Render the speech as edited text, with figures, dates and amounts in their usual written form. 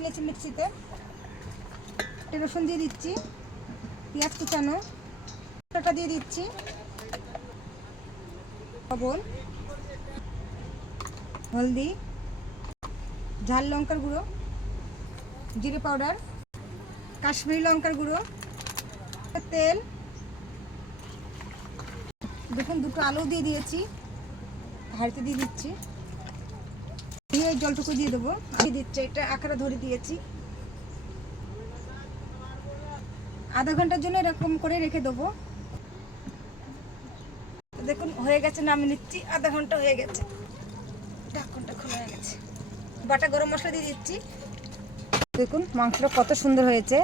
নিয়েছি মিক্সিতে। রসুন দিয়ে দিচ্ছি, পেঁয়াজ কুচানো, টমেটো দিয়ে দিচ্ছি, লবণ, হলদি, ঝাল লঙ্কার গুঁড়ো, জিরে পাউডার, কাশ্মীরি লঙ্কার গুঁড়ো, তেল। দেখুন দুটো আলু দিয়ে দিয়েছি, হাঁড়িতে দিয়ে দিচ্ছি, দিয়ে জলটুকু দিয়ে দেবো। দিয়ে দিচ্ছি, এটা আকারে ধরে দিয়েছি। আধা ঘন্টার জন্য এরকম করে রেখে দেবো। দেখুন হয়ে গেছে, নামিয়ে নিচ্ছি। আধা ঘন্টা হয়ে গেছে, ঢাকনটা খোলা হয়ে গেছে। বাটা গরম মশলা দিয়ে দিচ্ছি। দেখুন মাংসটা কত সুন্দর হয়েছে।